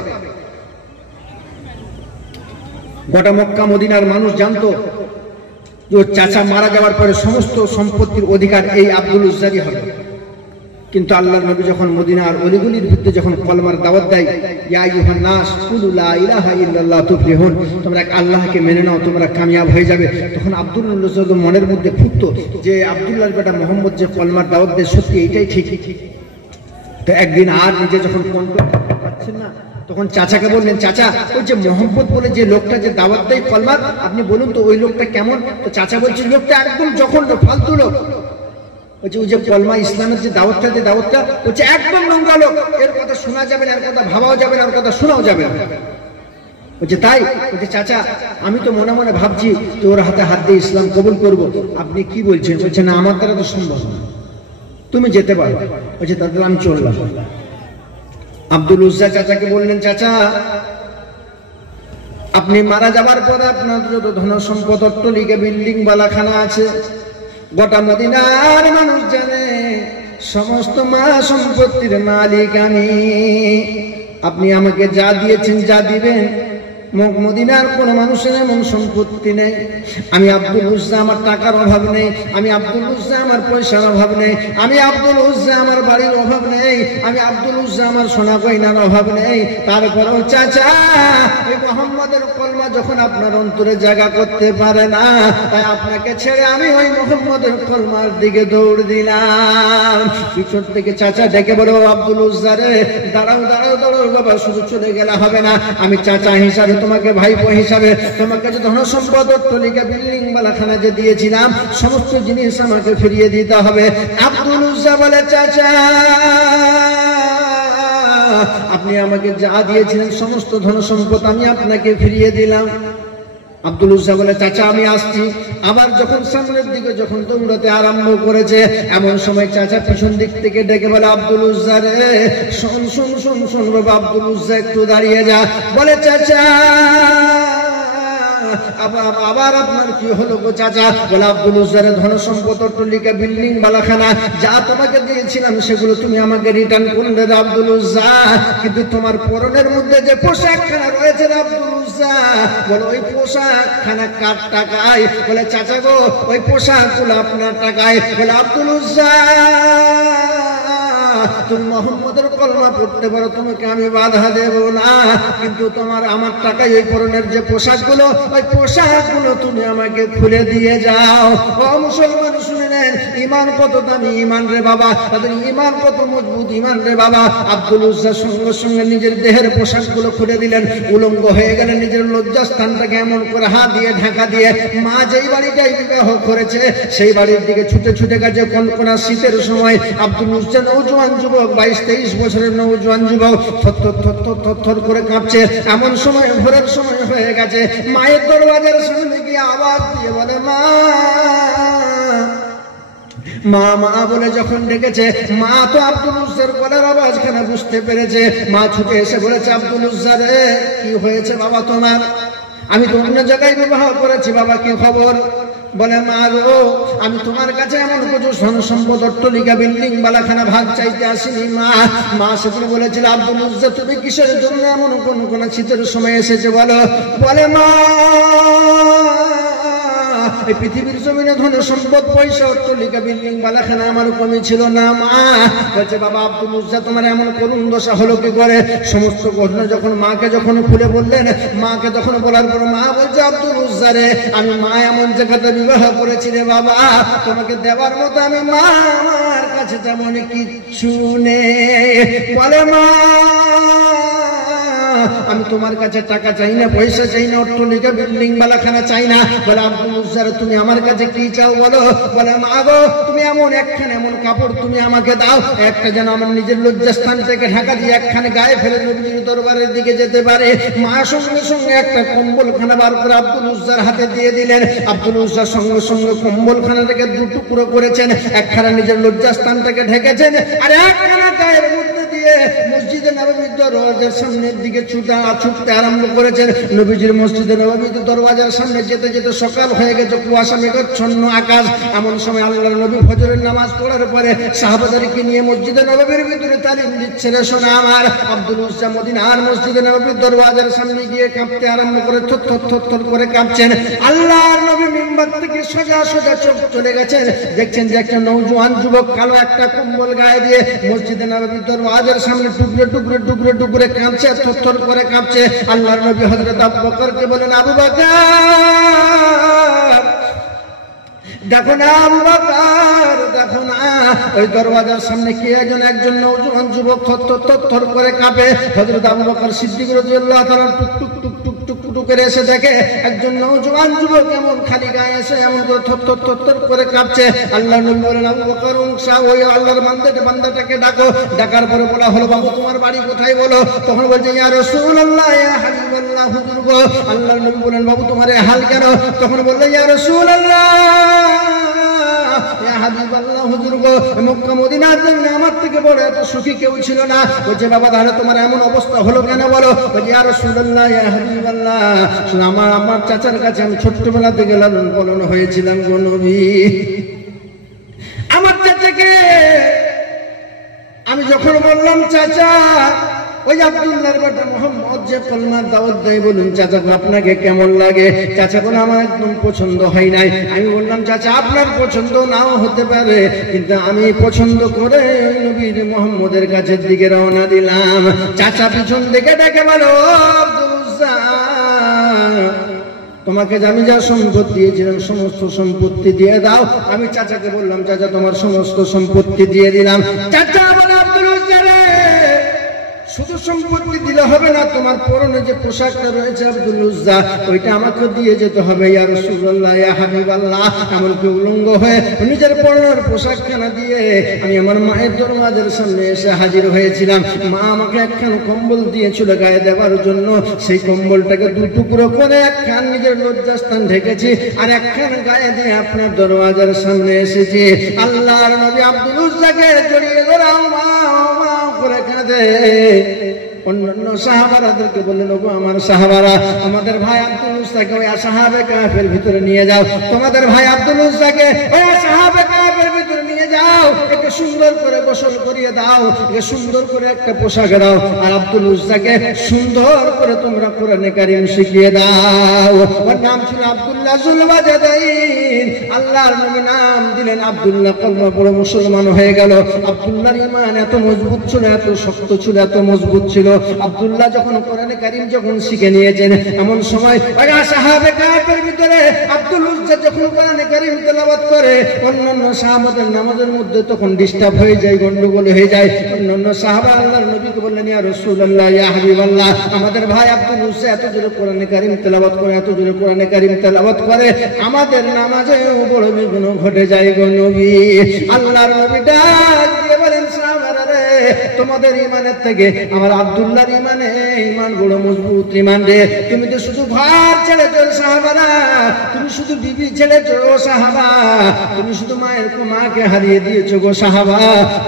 গোটা মক্কা মদিনার মানুষ জানতো যে চাচা মারা যাওয়ার পরে সমস্ত সম্পত্তির অধিকার এই আব্দুল উজ্জারই হবে। কিন্তু আল্লাহর নবী যখন মদিনার অলিগলির ভিতরে যখন কলমার দাওয়াত দেয়, ইয়া আইয়ুহান নাস কুলু লা ইলাহা ইল্লাল্লাহ তুফলিহুন, তোমরা আল্লাহকে মেনে নাও, তোমরা কামিয়াব হয়ে যাবে। তখন আব্দুল্লাহ মনের মধ্যে ফুটতো যে আব্দুল্লাহর বেটা মোহাম্মদ যে কলমার দাওয়াত দেয় সত্যি এইটাই ঠিক। তো একদিন আর নিজে যখন কন্ট্রোল করতে পারছেন না, তখন চাচাকে বললেন, চাচা ওই যে মোহাম্মদ বলে যে লোকটা যে দাওয়াত দেয় কলমার, আপনি বলুন তো ওই লোকটা কেমন? তো চাচা বলছে লোকটা একদম যখন ফালতু লোক। ওই যে কলমা ইসলামের যে দাওয়াতটা হচ্ছে একদম নোংরা লোক, এর কথা শোনা যাবে না, এর কথা ভাবাও যাবে না, এর কথা শোনাও যাবে না। বলছে তাই? বলছে চাচা আমি তো মনে মনে ভাবছি যে ওর হাতে হাত দিয়ে ইসলাম কবুল করবো, আপনি কি বলছেন? বলছে না আমার দ্বারা তো সম্ভব না, তুমি যেতে পারো। বলছে তাহলে আমি চললাম। আব্দুল উজ্জা চাচাকে বললেন, চাচা আপনি মারা যাবার পরে আপনার যত ধন সম্পদ, অট্টালিকা, বিল্ডিং, বালাখানা আছে, গোটা মদিনার মানুষ জানে সমস্ত মা সম্পত্তির মালিক আমি। আপনি আমাকে যা দিয়েছেন, যা দিবেন, মদিনার কোন মানুষের এমন সম্পত্তি নেই। আমি আব্দুল উজ্জা আমার টাকার অভাব নেই, আমি আব্দুল উজ্জা আমার পয়সার অভাব নেই, আমি আব্দুল উজ্জা আমার বাড়ির অভাব নেই, আমি আব্দুল উজ্জা আমার সোনা গয়নার অভাব নেই। তারপরেও চাচা এই মুহাম্মাদের কলমা যখন আপনার অন্তরে জায়গা করতে পারে না, তাই আপনাকে ছেড়ে আমি ওই মুহাম্মাদের কলমার দিকে দৌড় দিলাম। পিছন থেকে চাচা ডেকে বলো, আব্দুল উজ্জা রে দাঁড়াও দাঁড়াও দাঁড়াও বাবা, শুধু চলে গেলে হবে না, আমি চাচা হিসাবে তোমাকে ভাইপো হিসাবে তোমাকে যে ধন সম্পদ অট্টালিকা বিল্ডিং বালাখানা যে দিয়েছিলাম সমস্ত জিনিস আমাকে ফিরিয়ে দিতে হবে। আব্দুল উজ্জা বলে চাচা আপনি আমাকে যা দিয়েছিলেন সমস্ত ধন সম্পদ আমি আপনাকে ফিরিয়ে দিলাম। আব্দুল উজ্জা বলে চাচা আমি আসছি। আবার যখন সামনের দিকে যখন দৌড়াতে আরম্ভ করেছে এমন সময় চাচা পিছন দিক থেকে ডেকে বলে আব্দুল উজ্জা রে শোন শোন শোন শোন বাবা। আব্দুল উজ্জা একটু দাঁড়িয়ে যা। বলে চাচা আবার আপনার কি হলো গো চাচা? বলে আব্দুল উজ্জার ধন সম্পদ অট্টালিকা বিল্ডিং বালাখানা যা তোমাকে দিয়েছিলাম সেগুলো তুমি আমাকে রিটার্ন করলে রে আব্দুল উজ্জা, কিন্তু তোমার পরনের মধ্যে যে পোশাকখানা রয়েছে রে আব্দুল উজ্জা বলে ওই পোশাকখানা কার টাকায়? বলে চাচা গো ওই পোশাকগুলো আপনার টাকায়। বলে আব্দুল উজ্জা তুমি মোহাম্মদের কলমা পড়তে পারো তোমাকে আমি বাধা দেব না, কিন্তু তোমার আমার টাকায় ওই পরনের যে পোশাকগুলো ওই পোশাকগুলো তুমি আমাকে খুলে দিয়ে যাও। ও মুসলমান শুনে নেন ইমান কত দামি ইমান রে বাবা, তাদের ইমান কত মজবুত ইমান রে বাবা। আব্দুল উজ্জা সঙ্গে সঙ্গে নিজের দেহের পোশাকগুলো খুলে দিলেন, উলঙ্গ হয়ে গেলেন, নিজের লজ্জাস্থানটাকে এমন করে হাত দিয়ে ঢাকা দিয়ে মা যেই বাড়িটাই বিবাহ করেছে সেই বাড়ির দিকে ছুটে ছুটে গেছে। কনকনা শীতের সময় আব্দুল উজ্জা নওজোয়ান যুবক 22-23 বছরের নওজোয়ান যুবক থর করে কাঁপছে। এমন সময় ভোরের সময় হয়ে গেছে। মায়ের দরওয়াজার সামনে গিয়ে আওয়াজ দিয়ে বলে মা মা মা বলে যখন ডেকেছে মা তো আব্দুল উজ্জার গলার আওয়াজখানা বুঝতে পেরেছে। মা ছুটে এসে বলেছে আব্দুল উজ্জা রে কি হয়েছে বাবা তোমার? আমি তো অন্য জায়গায় বিবাহ করেছি বাবা কি খবর? বলে মা গো আমি তোমার কাছে এমন কিছু ধন সম্পদ অট্টালিকা বিল্ডিং বালাখানা ভাগ চাইতে আসিনি মা। মা সেদিন বলেছিল আব্দুল উজ্জা তুমি কিসের জন্য এমন কোন শীতের সময় এসেছে বলো? বলে মা এই পৃথিবীর জমিনে ধন সম্পদ পয়সা অট্টালিকা বিল্ডিং বালাখানা আমার কমই ছিল না মা। বলছে বাবা আব্দুল উজ্জা তোমার এমন করুণ দশা হলো কি করে? সমস্ত ঘটনা যখন মাকে যখন খুলে বললেন, মাকে তখন বলার পর মা বলছে আব্দুল উজ্জা রে আমি মা এমন জায়গাতে বিবাহ করেছি রে বাবা তোমাকে দেওয়ার মতো আমি মা আমার কাছে তেমন কিচ্ছু নেই। বলে মা আমি তোমার কাছে টাকা চাই না, পয়সা চাই না, অট্টালিকা বিল্ডিং বালাখানা চাই না। বলে আব্দুল উজ্জা তুমি আমার কাছে কি চাও বলো? বলে মা গো তুমি এমন একখানে এমন কাপড় তুমি আমাকে দাও একটা যেন আমার নিজের লজ্জাস্থান থেকে ঢাকা দিয়ে একখানে গায়ে ফেলে নবীজির দরবারের দিকে যেতে পারে। মা সঙ্গে সঙ্গে একটা কম্বলখানা বার করে আব্দুল উজ্জার হাতে দিয়ে দিলেন। আব্দুল উজ্জা সঙ্গে সঙ্গে কম্বলখানাটাকে দু টুকরো করেছেন, একখানা নিজের লজ্জাস্থানটাকে ঢেকেছেন আর একখানা গায়ের মধ্যে দিয়ে মসজিদে নববীর দরওয়াজার সামনের দিকে ছুটতে আরম্ভ করেছেন। নবীজির মসজিদে নববীর দরওয়াজার সামনে যেতে যেতে সকাল হয়ে গেছে, কুয়াশা মেঘাচ্ছন্ন আকাশ। এমন সময় আল্লাহর নবী ফজরের নামাজ পড়ার পরে সাহাবাদেরকে নিয়ে মসজিদে নববীর ভিতরে তালিম দিচ্ছে রে সোনা আমার। আব্দুল উজ্জা মদিনার মসজিদে নববীর দরওয়াজার সামনে গিয়ে কাঁপতে আরম্ভ করে থর করে কাঁপছেন। আল্লাহর নবী মিম্বার থেকে সোজা সোজা চোখ চলে গেছেন, দেখছেন যে একটা নওজোয়ান যুবক কালো একটা কম্বল গায়ে দিয়ে মসজিদে নববীর দরওয়াজার সামনে টুকরে টুকরে কাঁপছে, থর করে কাঁপছে। আল্লাহর নবী হযরত আবু বকরকে বলেন আবু বকর দেখো না আবু বকর দেখো না ওই দরওয়াজার সামনে কে একজন নওজোয়ান যুবক থর করে কাঁপে। হযরত আবু বকর সিদ্দিক রাদিয়াল্লাহু তাআলা টুক টুক টুক টুক টুক টুক করে এসে দেখে একজন নওজোয়ান যুবক এমন খালি গায়ে এসে এমন করে থর করে কাঁপছে। আল্লাহর নবী বলেন আবু বকর ওই আল্লাহর বান্দাটাকে ডাকো। ডাকার পরে বলা হলো বাবু তোমার বাড়ি কোথায় বলো? তখন বলছে ইয়া রাসূলুল্লাহ ইয়া হাবিবাল্লাহ হুজুর গো। আল্লাহর নবী বলেন বাবু তোমার এই হাল কেন? তখন বলল ইয়া রাসূলুল্লাহ ইয়া হাবিবাল্লাহ হুজুর গো মক্কা মদিনার জমিনে আমার থেকে বড় এত সুখী কেউ ছিল না। বলছে বাবা তাহলে তোমার এমন অবস্থা হলো কেন বলো? বলছে ইয়া রাসূলুল্লাহ ইয়া হাবিবাল্লাহ আমার চাচার কাছে আমি ছোট্টবেলা থেকে লালন পালন হয়েছিলাম গো নবী। আমার চাচাকে আমি যখন বললাম চাচা ওই আব্দুল্লাহর বেটা মুহাম্মদ যে কলমার দাওয়াত দেয় বলুন চাচা আপনাকে কেমন লাগে? চাচা বলে আমার একদম পছন্দ হয় নাই। আমি বললাম চাচা আপনার পছন্দ নাও হতে পারে, কিন্তু আমি পছন্দ করে ওই নবীর মুহাম্মদের কাছের দিকে রওনা দিলাম। চাচা পিছন দিকে ডেকে বলো আব্দুল উজ্জা তোমাকে আমি যা সম্পত্তি দিয়েছিলাম সমস্ত সম্পত্তি দিয়ে দাও। আমি চাচাকে বললাম চাচা তোমার সমস্ত সম্পত্তি দিয়ে দিলাম। চাচা বলে আব্দুল উজ্জা রে শুধু সম্পত্তি দিলাম দিলে হবে না, তোমার পরনে যে পোশাকটা রয়েছে আব্দুল উজ্জা ওইটা আমাকে দিয়ে যেতে হবে ইয়া রাসূলুল্লাহ ইয়া হাবিবাল্লাহ। এমনকি উলঙ্গ হয়ে নিজের পরনের পোশাকখানা দিয়ে আমি আমার মায়ের দরওয়াজার সামনে এসে হাজির হয়েছিলাম। মা আমাকে একখান কম্বল দিয়েছিল গায়ে দেওয়ার জন্য, সেই কম্বলটাকে দু টুকরো করে একখান নিজের লজ্জাস্থান ঢেকেছি আর একখান গায়ে দিয়ে আপনার দরওয়াজার সামনে এসেছি। আল্লাহর নবী আব্দুল উজ্জাকে জড়িয়ে ধরাও মা করে কাঁদে। অন্যান্য সাহাবারাদেরকে বললেন, ওগো আমার সাহাবারা, আমাদের ভাই আব্দুল উজ্জাকে ওই সাহাবে কাফের ভিতরে নিয়ে যাও, তোমাদের ভাই আব্দুল উজ্জাকে ওই সাহাবে কাফের ভিতরে নিয়ে যাও, একে সুন্দর করে গোসল করিয়ে দাও, একে সুন্দর করে একটা পোশাক দাও, আর আব্দুল উজ্জাকে সুন্দর করে তোমরা কোরআনে কারীম শিখিয়ে দাও। ওর নাম ছিল আব্দুল্লাহ যুলওয়াজাদাইন। আল্লাহর নবী নাম দিলেন আব্দুল্লাহ, কলমা পড়ে মুসলমান হয়ে গেল। আব্দুল্লাহর ঈমান এত মজবুত ছিল, এত শক্ত ছিল, এত মজবুত ছিল। আব্দুল্লাহ যখন কোরআনে কারীম যখন শিখে নিয়েছেন, এমন সময় সাহাবে কাফের ভিতরে আব্দুল উজ্জা যখন কোরআনে কারীম তেলাওয়াত করে, অন্যান্য সাহাবাদের নামাজের মধ্যে তখন ডিস্টার্ব হয়ে যায়, গন্ডগোল হয়ে যায়। অন্যান্য সাহাবা আল্লাহর নবীকে বললেন, ইয়া রাসূলুল্লাহ ইয়া হাবিবাল্লাহ, আমাদের ভাই আব্দুল উজ্জা এত জোরে কোরআনে কারীম তেলাওয়াত করে, এত জোরে কোরআনে কারীম তেলাওয়াত করে, আমাদের নামাজেও বড় বিঘ্ন ঘটে যায় গো নবী। আল্লাহর নবী ডাক দিয়ে বলেন, সাহাবারা রে, তোমাদের ঈমানের থেকে আমার আব্দুল্লাহর ঈমান বড় মজবুত ঈমান রে। তুমি তো শুধু ঘর ছেড়েছো সাহাবারা, তুমি শুধু বিবি ছেড়েছো সাহাবা, তুমি শুধু মাকে হারিয়ে দিয়েছো গো সাহাবা,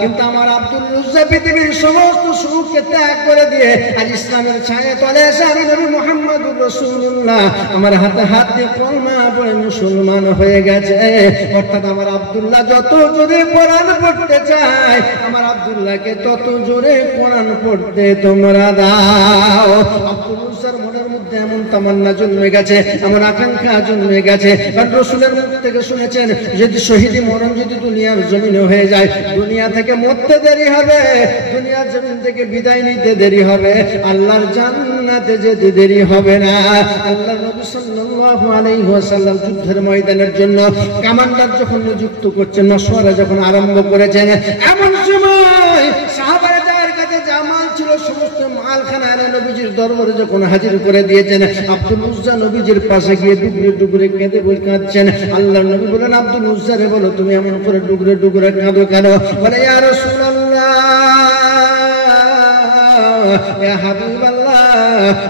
কিন্তু আমার আব্দুল উজ্জা পৃথিবীর সমস্ত সুখকে ত্যাগ করে দিয়ে আজ ইসলামের ছায়া তলে এসে আমি নবী মুহাম্মদুর রাসূলুল্লাহ আমার হাতে হাত দিয়ে কলমা পড়ে মুসলমান হয়ে গেছে। অর্থাৎ আমার আব্দুল্লাহ যত জোরে কোরআন পড়তে চায়, আমার আব্দুল্লাহকে তত জোরে কোরআন পড়তে তোমরা দাও। আব্দুল উজ্জার মনের মধ্যে এমন তামান্না জন্মে গেছে, এমন আকাঙ্ক্ষা জন্মে গেছে, কারণ রাসূলের মুখ থেকে শুনেছেন, যদি শহীদি মরণ যদি দুনিয়ার জমিনে হয়ে যায়, দুনিয়া থেকে মরতে দেরি হবে, দুনিয়ার জমিন থেকে বিদায় নিতে দেরি হবে, আল্লাহর জান্নাতে যেতে দেরি হবে না। আল্লাহর নবী সাল্লাল্লাহু আলাইহি ওয়াসাল্লাম যুদ্ধের ময়দানের জন্য কমান্ডার যখন নিযুক্ত করছেন, নশওয়ারা যখন আরম্ভ করেছেন, এমন সময় সাহাবারা যার কাছে যা মাল ছিল সমস্ত মালখানা এনে নবীজির দরবারে যখন হাজির করে দিয়েছেন, আব্দুল উজ্জা নবীজির পাশে গিয়ে ডুগরে ডুগরে কেঁদে কাঁদছেন। আল্লাহর নবী বলেন, আব্দুল উজ্জা রে, বলো তুমি এমন করে ডুগরে ডুগরে কাঁদো কেন? বলে, ইয়া রাসূলুল্লাহ ইয়া হাবিবাল্লাহ,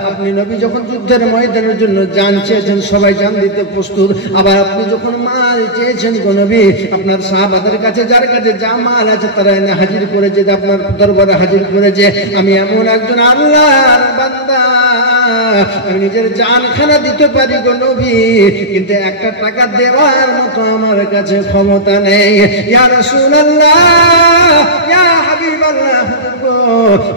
আপনি নবী যখন যুদ্ধের ময়দানের জন্য জান চেয়েছেন, সবাই জান দিতে প্রস্তুত, আবার আপনি যখন মাল চেয়েছেন গো নবী, আপনার সাহাবাদের কাছে যার কাছে যা মাল আছে তারা এনে হাজির করেছে, আপনার দরবারে হাজির করেছে। আমি এমন একজন আল্লাহর বান্দা, আমি নিজের জানখানা দিতে পারি গো নবী, কিন্তু একটা টাকা দেওয়ার মতো আমার কাছে ক্ষমতা নেই। ইয়া রাসূলুল্লাহ ইয়া হাবিবাল্লাহ,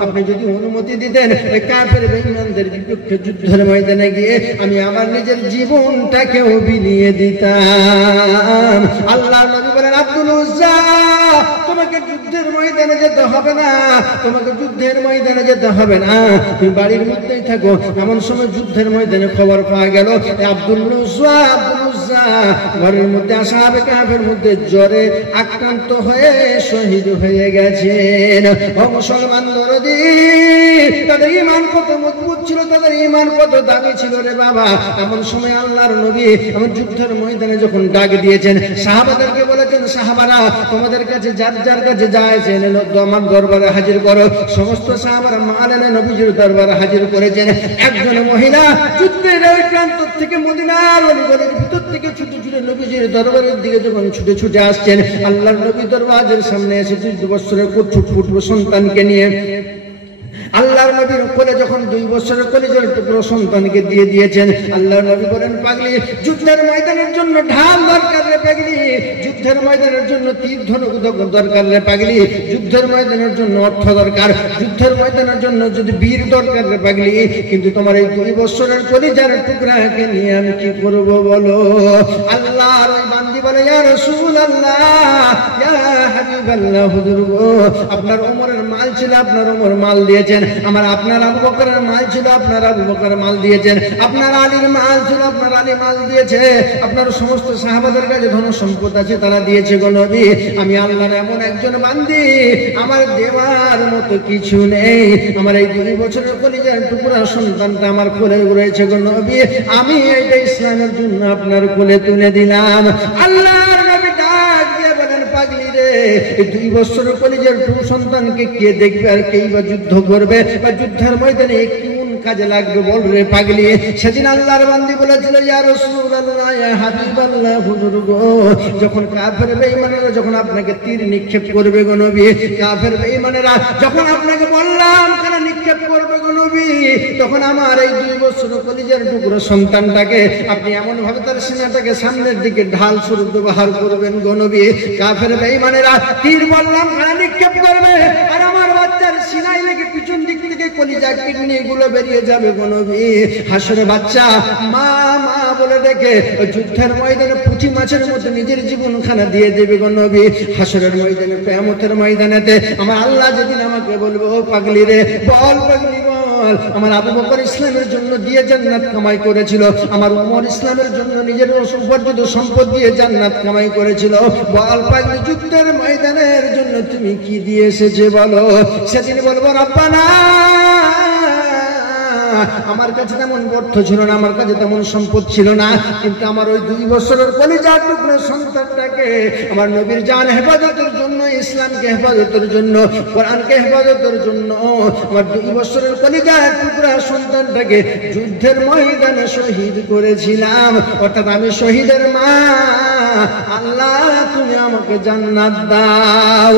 আপনি যদি অনুমতি দিতেন কাফের বেঈমানদের বিপক্ষে যুদ্ধের ময়দানে গিয়ে আমি আমার নিজের জীবনটাকেও বিলিয়ে দিতাম। আল্লাহর নবী বলেন, আব্দুল উজ্জা, তোমাকে যুদ্ধের ময়দানে যেতে হবে না, তোমাকে যুদ্ধের ময়দানে যেতে হবে না, তুমি বাড়ির মধ্যেই থাকো। এমন সময় যুদ্ধের ময়দানে খবর পাওয়া গেল আব্দুল উজ্জা ঘরের মধ্যে আসহাবে কাফের মধ্যে জ্বরে আক্রান্ত হয়ে শহীদ হয়ে গেছেন। ও মুসলমান দরদি, তাদের ঈমান কত মজবুত ছিল, তাদের ঈমান কত দামি ছিল রে বাবা। এমন সময় আল্লাহর নবী এমন যুদ্ধের ময়দানে যখন ডাক দিয়েছেন, সাহাবাদেরকে বলেছেন, সাহাবারা তোমাদের কাছে যার যার কাছে যায় এনে আমার দরবারে হাজির করো। সমস্ত সাহাবারা মাল এনে নবীজির দরবারে হাজির করেছেন। একজন মহিলা যুদ্ধের ওই প্রান্ত থেকে মদিনার অলিগলির ভিতর থেকে ছুটে ছুটে নবীজির দরবারের দিকে যখন ছুটে ছুটে আসছেন, আল্লাহর নবী দরবারের সামনে এসে 2 বছরের ফুটফুট সন্তানকে নিয়ে আল্লাহর নবীর কোলে যখন 2 বছরের কলিজার টুকরো সন্তানকে দিয়ে দিয়েছেন, আল্লাহর নবী বলেন, পাগলি, যুদ্ধের ময়দানের জন্য ঢাল দরকার রে পাগলি, যুদ্ধের ময়দানের জন্য তীর ধনুক দরকার রে পাগলি, যুদ্ধের ময়দানের জন্য অর্থ দরকার, যুদ্ধের ময়দানের জন্য যদি বীর দরকার রে পাগলি, কিন্তু তোমার এই 2 বছরের কলিজার টুকরাকে নিয়ে আমি কি করব বলো? আল্লাহর ওই বান্দি বলে, ইয়া রাসূলুল্লাহ ইয়া হাবিবাল্লাহ, হুজুর গো, আপনার ওমরের মাল ছিল, আপনার ওমর মাল দিয়েছেন, আমার আপনার আবু বকরের মাল ছিল, আপনার আবু বকর মাল দিয়েছেন, আপনার আলীর মাল ছিল, আপনার আলী মাল দিয়েছে, আপনার সমস্ত সাহাবাদের কাছে ধন সম্পদ আছে, তারা দিয়েছে গো নবী। আমি আল্লাহর এমন একজন বান্দি, আমার দেওয়ার মতো কিছু নেই। আমার এই 2 বছরের কলিজার টুকরা সন্তানটা আমার কোলে রয়েছে গো নবী, আমি এইটা ইসলামের জন্য আপনার কোলে তুলে দিলাম। আল্লাহর নবী ডাক দিয়ে বলেন, পাগলি রে, এই 2 বছরের কলিজার সন্তানকে কে দেখবে আর কেই বা যুদ্ধ করবে, বা যুদ্ধের ময়দানে কোন কাজে লাগবে বল রে পাগলি। সেদিন আল্লাহর বান্দি বলেছিল, ইয়া রাসূলুল্লাহ, ইয়া হাবিবাল্লাহ, হুজুর গো, যখন কাফের বেঈমানেরা যখন আপনাকে তীর নিক্ষেপ করবে গো নবী, কাফের বেঈমানেরা যখন আপনাকে বললাম কেন নিক্ষেপ করবে গো নবী, তখন আমার এই 2 বছরের কলিজার টুকরো সন্তানটাকে আপনি এমন ভাবে তার সিনাটাকে সামনের দিকে ঢাল স্বরূপ ব্যবহার করবেন গো নবী, কাফের বেঈমানেরা তীর বললাম কেন নিক্ষেপ করবে, আর আমার বাচ্চার সিনায় লেগে পিছন দিক থেকে কলিজা কিডনি গুলো বেরিয়ে যাবে গো নবী। হাসরে বাচ্চা মা মা বলে ডেকে যুদ্ধের ময়দানে পুঁটি মাছের মতো নিজের জীবনখানা দিয়ে দেবে গো নবী। হাসরের ময়দানে, কিয়ামতের ময়দানেতে আমার আল্লাহ যেদিন আমাকে বলবে, ও পাগলি রে, বল পাগলি বল, আমার আবু বকর ইসলামের জন্য দিয়ে জান্নাত কামাই করেছিল, আমার ওমর ইসলামের জন্য নিজের উপার্জিত সম্পদ দিয়ে জান্নাত কামাই করেছিল, বল পাগলি যুদ্ধের ময়দানের জন্য তুমি কি দিয়ে এসেছে বলো। সেদিন বলবো, রব্বানা, আমার কাছে তেমন অর্থ ছিল না, আমার কাছে তেমন সম্পদ ছিল না, কিন্তু আমার ওই 2 বছরের কলিজার টুকরো সন্তানটাকে আমার নবীর জান হেফাজতের জন্য, ইসলামকে হেফাজতের জন্য, কোরআনকে হেফাজতের জন্য আমার 2 বছরের কলিজার টুকরা সন্তানটাকে যুদ্ধের ময়দানে শহীদ করেছিলাম। অর্থাৎ আমি শহীদের মা, আল্লাহ তুমি আমাকে জান্নাত দাও।